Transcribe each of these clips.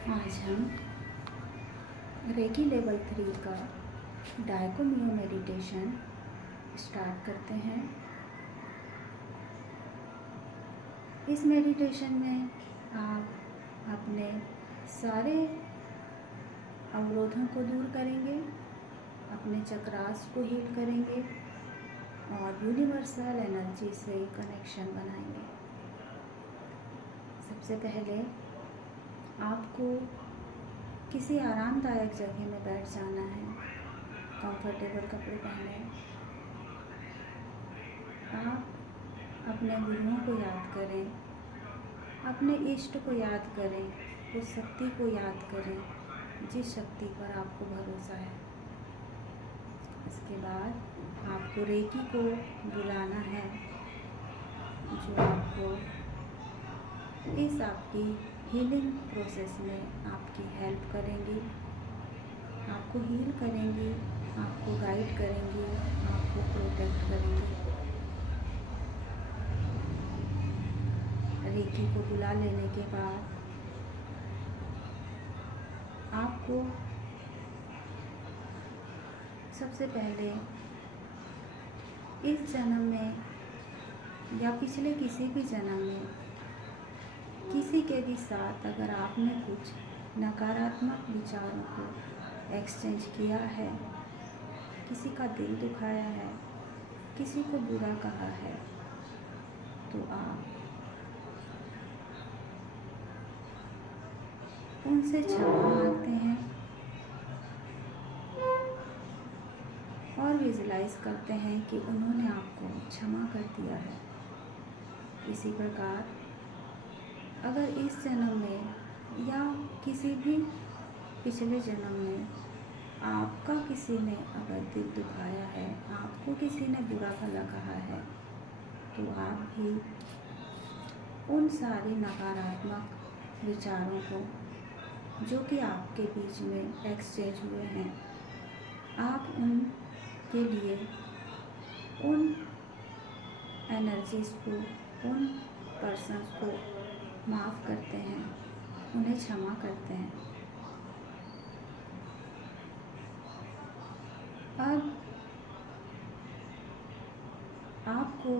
आज हम recce level 3 का डायकोमियो मेडिटेशन स्टार्ट करते हैं। इस मेडिटेशन में आप अपने सारे अवरोधों को दूर करेंगे, अपने चक्रास को हील करेंगे और यूनिवर्सल एनर्जी से कनेक्शन बनाएंगे। सबसे पहले आपको किसी आरामदायक जगह में बैठ जाना है। कंफर्टेबल कपड़े पहने। आप अपने गुरुओं को याद करें, अपने इष्ट को याद करें, उस शक्ति को याद करें जिस शक्ति पर आपको भरोसा है। इसके बाद आपको रेकी को बुलाना है जो आपको इस आपकी हीलिंग प्रोसेस में आपकी हेल्प करेंगी, आपको हील करेंगी, आपको गाइड करेंगी, आपको प्रोटेक्ट करेंगी। रेकी को बुला लेने के बाद आपको सबसे पहले इस जन्म में या पिछले किसी भी जन्म में किसी के भी साथ अगर आपने कुछ नकारात्मक विचारों को एक्सचेंज किया है, किसी का दिल दुखाया है, किसी को बुरा कहा है, तो आप उनसे क्षमा मांगते हैं और विजुलाइज करते हैं कि उन्होंने आपको क्षमा कर दिया है। इसी प्रकार अगर इस जन्म में या किसी भी पिछले जन्म में आपका किसी ने अगर दिल दुखाया है, आपको किसी ने बुरा भला कहा है, तो आप भी उन सारी नकारात्मक विचारों को जो कि आपके बीच में एक्सचेंज हुए हैं, आप उनके लिए उन एनर्जीज़ को, उन पर्सन्स को माफ़ करते हैं, उन्हें क्षमा करते हैं। अब आपको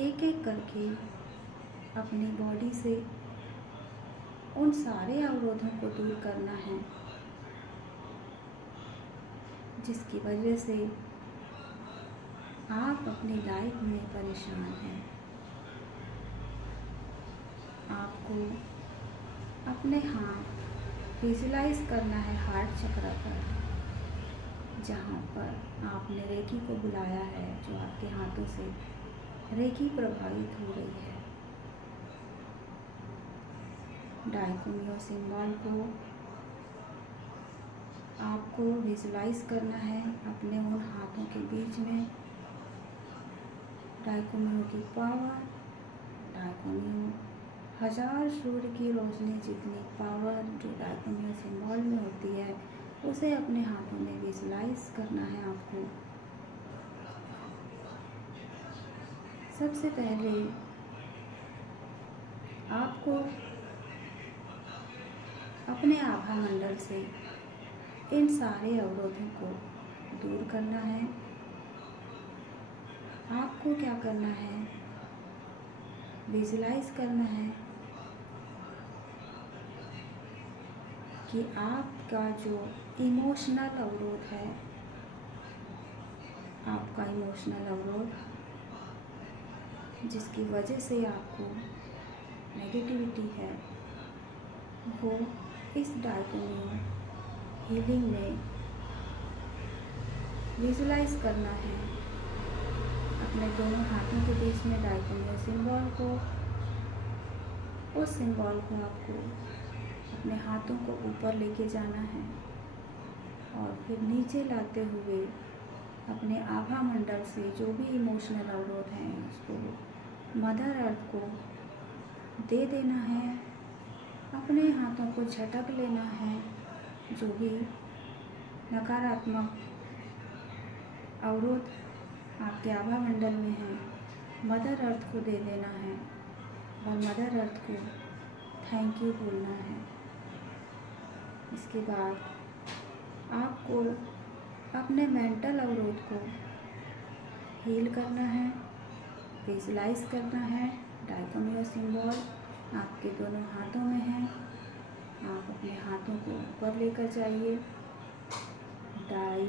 एक एक करके अपनी बॉडी से उन सारे अवरोधों को दूर करना है जिसकी वजह से आप अपनी लाइफ में परेशान हैं। आपको अपने हाथ विजुलाइज करना है हार्ट चक्र पर, जहाँ पर आपने रेकी को बुलाया है, जो आपके हाथों से रेकी प्रभावित हो रही है। डायकोमियो सिंबल को आपको विजुलाइज करना है अपने उन हाथों के बीच में। डायकोमियो की पावर, डायकोमियो 1000 सूर्य की रोशनी जितनी पावर जो डायकोमियो सिंबल में होती है, उसे अपने हाथों में विजुलाइज करना है आपको। सबसे पहले आपको अपने आभा मंडल से इन सारे अवरोधों को दूर करना है। आपको क्या करना है? विजुलाइज करना है कि आपका जो इमोशनल अवरोध है, आपका इमोशनल अवरोध जिसकी वजह से आपको नेगेटिविटी है, वो इस डायकोमियो हीलिंग में विजुलाइज करना है। अपने दोनों हाथों के बीच में डायकोमियो सिंबल को, उस सिंबल को आपको अपने हाथों को ऊपर लेके जाना है और फिर नीचे लाते हुए अपने आभा मंडल से जो भी इमोशनल अवरोध हैं उसको मदर अर्थ को दे देना है। अपने हाथों को झटक लेना है, जो भी नकारात्मक अवरोध आपके आभा मंडल में है, मदर अर्थ को दे देना है और मदर अर्थ को थैंक यू बोलना है। इसके बाद आपको अपने मेंटल अवरोध को हील करना है, विजुलाइज करना है। डायकोनियो सिंबल आपके दोनों हाथों में है। आप अपने हाथों को ऊपर लेकर जाइए। डाई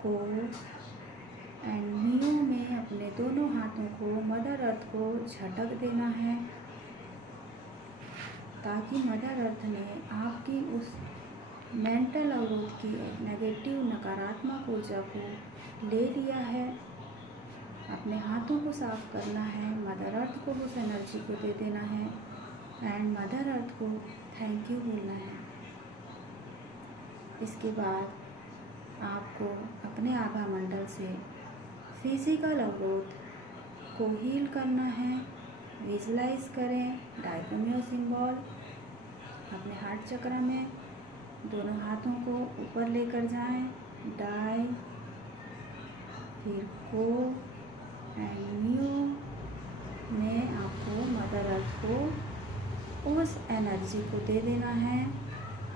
को एंड नियो में अपने दोनों हाथों को मदर अर्थ को झटक देना है, ताकि मदर अर्थ ने आपकी उस मेंटल अवरोध की नेगेटिव नकारात्मक ऊर्जा को ले लिया है। अपने हाथों को साफ करना है, मदर अर्थ को उस एनर्जी को दे देना है एंड मदर अर्थ को थैंक यू बोलना है। इसके बाद आपको अपने आभा मंडल से फिजिकल अवरोध को हील करना है। विजुलाइज करें डायकोनियो सिंबल अपने हार्ट चक्र में। दोनों हाथों को ऊपर लेकर जाएं। डाई, फिर को एंड नियो में आपको मदर अर्थ को उस एनर्जी को दे देना है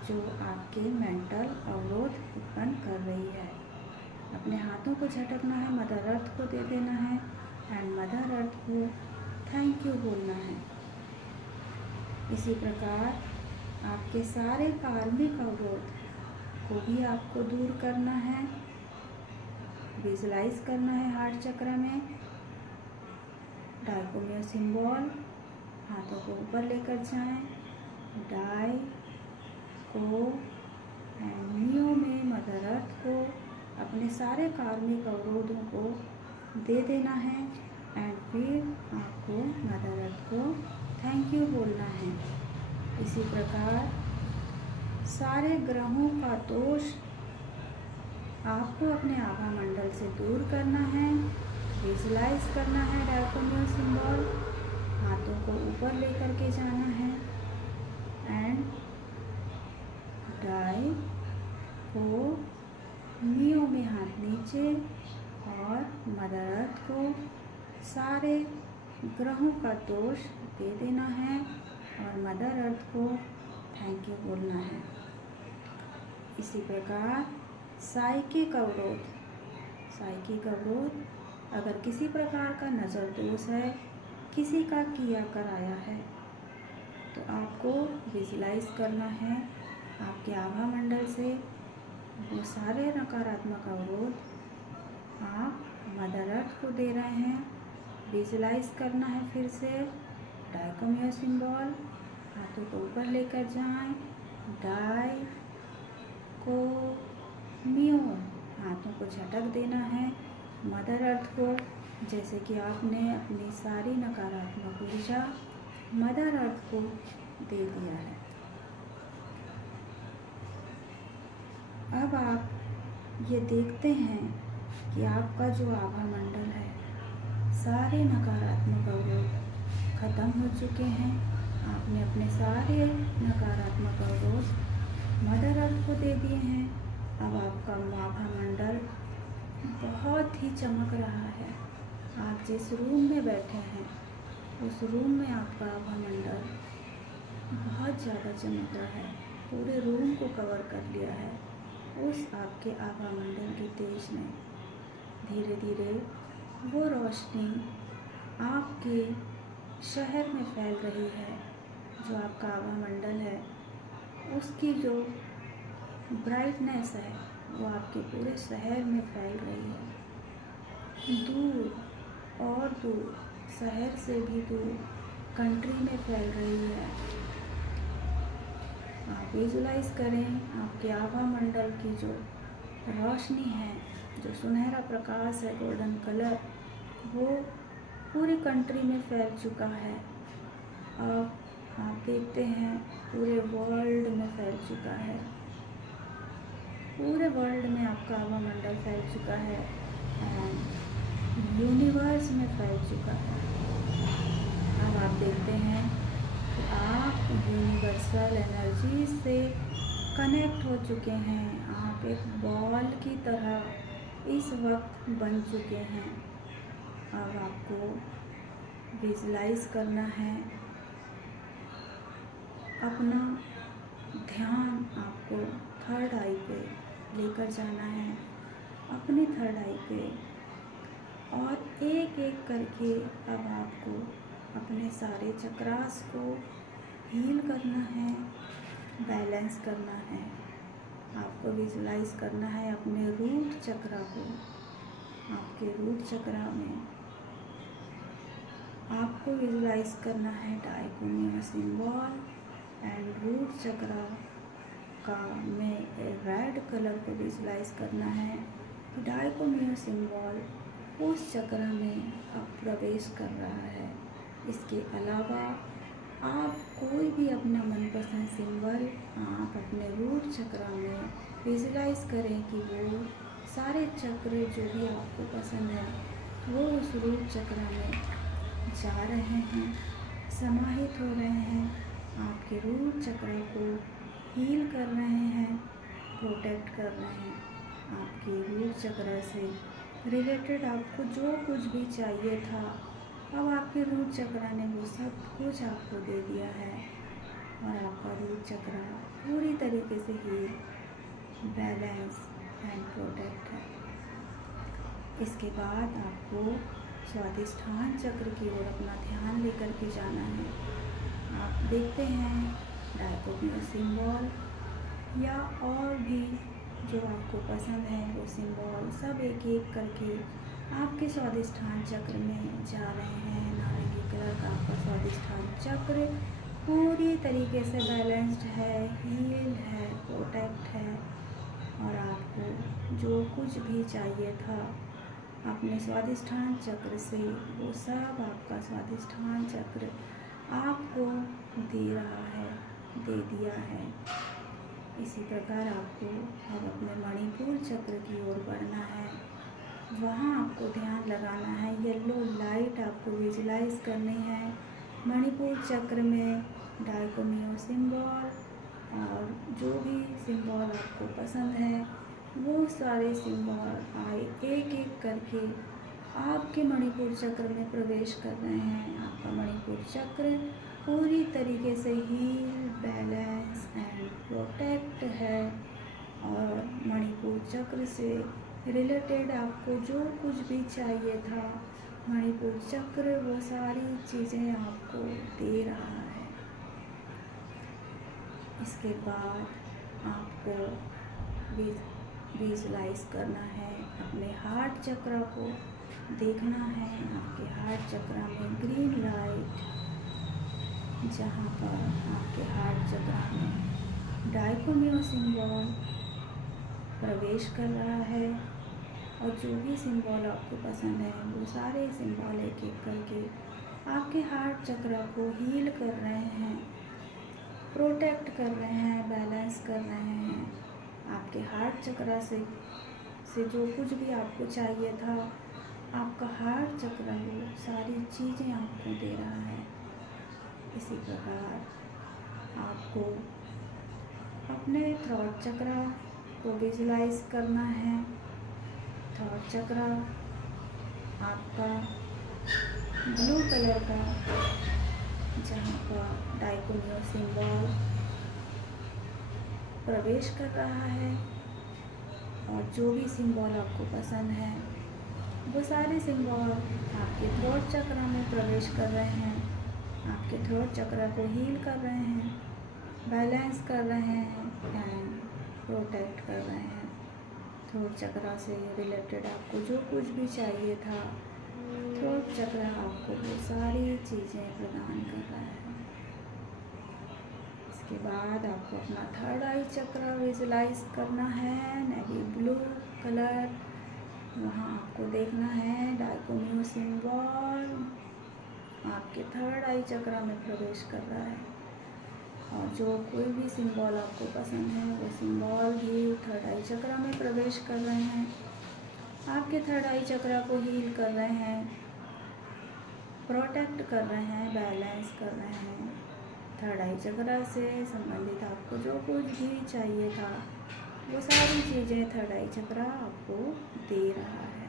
जो आपके मेंटल अवरोध उत्पन्न कर रही है। अपने हाथों को झटकना है, मदर अर्थ को दे देना है एंड मदर अर्थ को थैंक यू बोलना है। इसी प्रकार आपके सारे कार्मिक अवरोध को भी आपको दूर करना है। विजुलाइज करना है हार्ट चक्र में। डायकोनियो सिंबल हाथों को ऊपर लेकर जाएं। डाई को एंड नियो में मदर अर्थ को अपने सारे कार्मिक अवरोधों को दे देना है एंड फिर आपको मदर अर्थ को थैंक यू बोलना है। इसी प्रकार सारे ग्रहों का दोष आपको अपने आभा मंडल से दूर करना है। विजुलाइज करना है डायकोनियो सिंबल, हाथों को ऊपर लेकर के जाना है एंड डाई को नियो में हाथ नीचे और मदर अर्थ को सारे ग्रहों का दोष दे देना है और मदर अर्थ को थैंक यू बोलना है। इसी प्रकार साइकिक अवरोध अगर किसी प्रकार का नज़र दोष है, किसी का किया कराया है, तो आपको विजुलाइज करना है आपके आभा मंडल से वो सारे नकारात्मक अवरोध आप मदर अर्थ को दे रहे हैं। विजुलाइज करना है फिर से डायकोनियो सिंबल, हाथों को ऊपर लेकर जाएं। डाई को नियो हाथों को झटक देना है मदर अर्थ को, जैसे कि आपने अपनी सारी नकारात्मक ऊर्जा मदर अर्थ को दे दिया है। अब आप ये देखते हैं कि आपका जो आभा मंडल है, सारे नकारात्मक अवरोध खत्म हो चुके हैं। आपने अपने सारे नकारात्मक अवरोध मदर अर्थ को दे दिए हैं। अब आपका आभा मंडल बहुत ही चमक रहा है। आप जिस रूम में बैठे हैं उस रूम में आपका आभा मंडल बहुत ज़्यादा चमक रहा है, पूरे रूम को कवर कर लिया है उस आपके आभा मंडल के तेज ने। धीरे धीरे वो रोशनी आपके शहर में फैल रही है। जो आपका आभा मंडल है उसकी जो ब्राइटनेस है वो आपके पूरे शहर में फैल रही है। दूर और दूर, शहर से भी दूर कंट्री में फैल रही है। आप विजुलाइज करें आपके आभा मंडल की जो रोशनी है, जो सुनहरा प्रकाश है, गोल्डन कलर, वो पूरी कंट्री में फैल चुका है। अब आप देखते हैं पूरे वर्ल्ड में फैल चुका है। पूरे वर्ल्ड में आपका आभा मंडल फैल चुका है एंड यूनिवर्स में फैल चुका है। अब आप देखते हैं कि आप यूनिवर्सल एनर्जी से कनेक्ट हो चुके हैं। आप एक बॉल की तरह इस वक्त बन चुके हैं। अब आपको विजुलाइज करना है अपना ध्यान आपको थर्ड आई पे लेकर जाना है, अपनी थर्ड आई पे, और एक एक करके अब आपको अपने सारे चक्रास को हील करना है, बैलेंस करना है। आपको विजुलाइज करना है अपने रूट चक्रा को। आपके रूट चक्रा में आपको विजुलाइज करना है डाइकोनिया सिंबल, एंड रूट चक्रा का में रेड कलर को विजुलाइज करना है कि डाइकोनिया सिंबल उस चक्रा में अब प्रवेश कर रहा है। इसके अलावा आप कोई भी अपना मनपसंद सिंबल आप अपने रूट चक्रा में विजुलाइज करें कि वो सारे चक्र जो भी आपको पसंद है वो उस रूट चक्रा में जा रहे हैं, समाहित हो रहे हैं, आपके रूट चक्रा को हील कर रहे हैं, प्रोटेक्ट कर रहे हैं। आपके रूट चक्रा से रिलेटेड आपको जो कुछ भी चाहिए था, अब आपके रूट चक्रा ने वो सब कुछ आपको दे दिया है, और आपका रूट चक्रा पूरी तरीके से हील, बैलेंस एंड प्रोटेक्ट है। इसके बाद आपको स्वादिष्ठान चक्र की ओर अपना ध्यान लेकर के जाना है। आप देखते हैं डाइकोनिया सिंबल या और भी जो आपको पसंद है वो सिंबल सब एक एक करके आपके स्वादिष्ठान चक्र में जा रहे हैं। नारंगी कलर का आपका स्वादिष्ठान चक्र पूरी तरीके से बैलेंस्ड है, हील है, प्रोटेक्ट है, और आपको जो कुछ भी चाहिए था अपने स्वादिष्ठान चक्र से वो सब आपका स्वादिष्ठान चक्र आपको दे रहा है, दे दिया है। इसी प्रकार आपको अब अपने मणिपुर चक्र की ओर बढ़ना है। वहाँ आपको ध्यान लगाना है, येलो लाइट आपको विजुलाइज करनी है मणिपुर चक्र में डाइकोनिया सिंबल, और जो भी सिंबल आपको पसंद है वो सारे सिंबल आए एक एक करके आपके मणिपुर चक्र में प्रवेश कर रहे हैं। आपका मणिपुर चक्र पूरी तरीके से हील, बैलेंस एंड प्रोटेक्ट है, और मणिपुर चक्र से रिलेटेड आपको जो कुछ भी चाहिए था मणिपुर चक्र वो सारी चीज़ें आपको दे रहा है। इसके बाद आपको विजुलाइज करना है अपने हार्ट चक्र को, देखना है आपके हार्ट चक्र में ग्रीन लाइट, जहाँ पर आपके हार्ट चक्र में डाइकोनिया सिंबल प्रवेश कर रहा है, और जो भी सिंबल आपको पसंद है वो सारे सिंबल एक एक करके आपके हार्ट चक्र को हील कर रहे हैं, प्रोटेक्ट कर रहे हैं, बैलेंस कर रहे हैं। आपके हार्ट चक्र से जो कुछ भी आपको चाहिए था आपका हार्ट चक्र वो सारी चीज़ें आपको दे रहा है। इसी प्रकार आपको अपने थ्रोट चक्र को विजुलाइज करना है। थ्रोट चक्र आपका ब्लू कलर का, जहाँ पर डाइकोनिया सिंबल प्रवेश कर रहा है, और जो भी सिंबल आपको पसंद है वो सारे सिंबल आपके थ्रोट चक्र में प्रवेश कर रहे हैं, आपके थ्रोट चक्र को हील कर रहे हैं, बैलेंस कर रहे हैं एंड प्रोटेक्ट कर रहे हैं। थ्रोट चक्र से रिलेटेड आपको जो कुछ भी चाहिए था थ्रोट चक्र आपको वो सारी चीज़ें प्रदान कर रहा है। इसके बाद आपको अपना थर्ड आई चक्र विजुलाइज करना है, नेवी ब्लू कलर, वहाँ आपको देखना है डाइकोनिया सिंबल आपके थर्ड आई चक्र में प्रवेश कर रहा है, और जो कोई भी सिंबल आपको पसंद है वो सिंबल भी थर्ड आई चक्र में प्रवेश कर रहे हैं, आपके थर्ड आई चक्र को हील कर रहे हैं, प्रोटेक्ट कर रहे हैं, बैलेंस कर रहे हैं। थर्ड आई चक्र से संबंधित आपको जो कुछ भी चाहिए था वो सारी चीज़ें थर्ड आई चक्र आपको दे रहा है।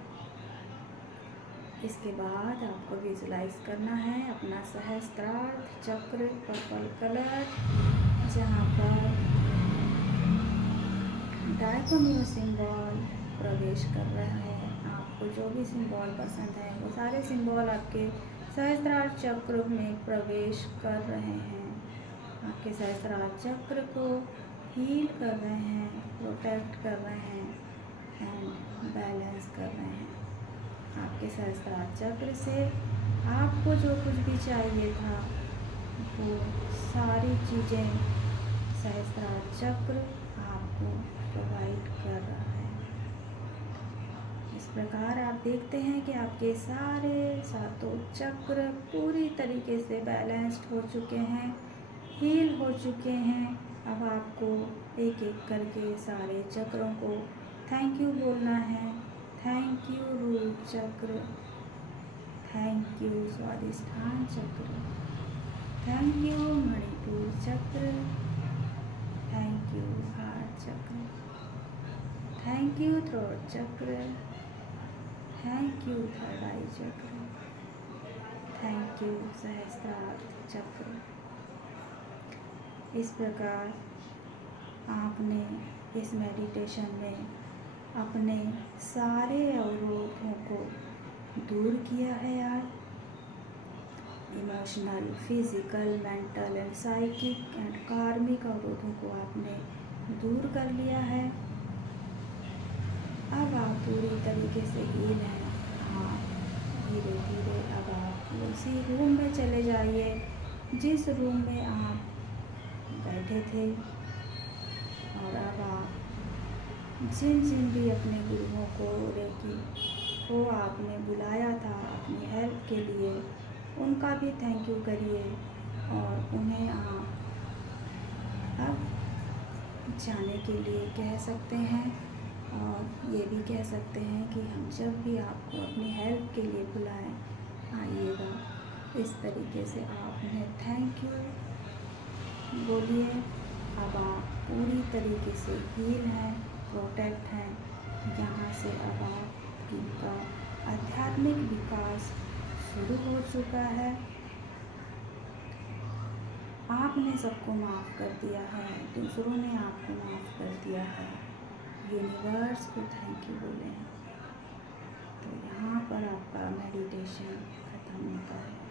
इसके बाद आपको विजुलाइज करना है अपना सहस्त्रार्थ चक्र पर्पल कलर, जहाँ पर डायकोनियो सिंबल प्रवेश कर रहा है। आपको जो भी सिंबल पसंद है वो सारे सिंबल आपके सहस्त्रार्थ चक्र में प्रवेश कर रहे हैं, आपके सहस्त्रार्थ चक्र को हील कर रहे हैं, प्रोटेक्ट कर रहे हैं एंड बैलेंस कर रहे हैं। आपके सहस्त्रार्थ चक्र से आपको जो कुछ भी चाहिए था वो सारी चीज़ें सहस्त्रार्थ चक्र आपको प्रोवाइड कर रहा है। इस प्रकार आप देखते हैं कि आपके सारे सातों चक्र पूरी तरीके से बैलेंस्ड हो चुके हैं, हील हो चुके हैं। अब आपको एक एक करके सारे चक्रों को थैंक यू बोलना है। थैंक यू रूट चक्र, थैंक यू स्वादिष्ठान चक्र, थैंक यू मणिपुर चक्र, थैंक यू हार्ट चक्र, थैंक यू थ्रोट चक्र, थैंक यू थर्ड आई चक्र, थैंक यू सहस्त्रार्थ चक्र। इस प्रकार आपने इस मेडिटेशन में अपने सारे अवरोधों को दूर किया है। आज emotional, physical, mental and psychic and कार्मिक अवरोधों को आपने दूर कर लिया है। अब आप पूरी तरीके से हील हैं। हाँ, धीरे धीरे अब आप उसी रूम में चले जाइए जिस रूम में आप बैठे थे, और अब आप जिन जिन भी अपने गुरुओं को रेकी को आपने बुलाया था अपनी हेल्प के लिए, उनका भी थैंक यू करिए और उन्हें आप अब जाने के लिए कह सकते हैं। और ये भी कह सकते हैं कि हम जब भी आपको अपनी हेल्प के लिए बुलाएं आइएगा। इस तरीके से आप उन्हें थैंक यू बोलिए। अब आप पूरी तरीके से हील हैं, प्रोटेक्ट हैं। यहाँ से अब आपका आध्यात्मिक विकास शुरू हो चुका है। आपने सबको माफ़ कर दिया है, दूसरों ने आपको माफ़ कर दिया है। यूनिवर्स को थैंक यू बोलें। तो यहाँ पर आपका मेडिटेशन ख़त्म होता है।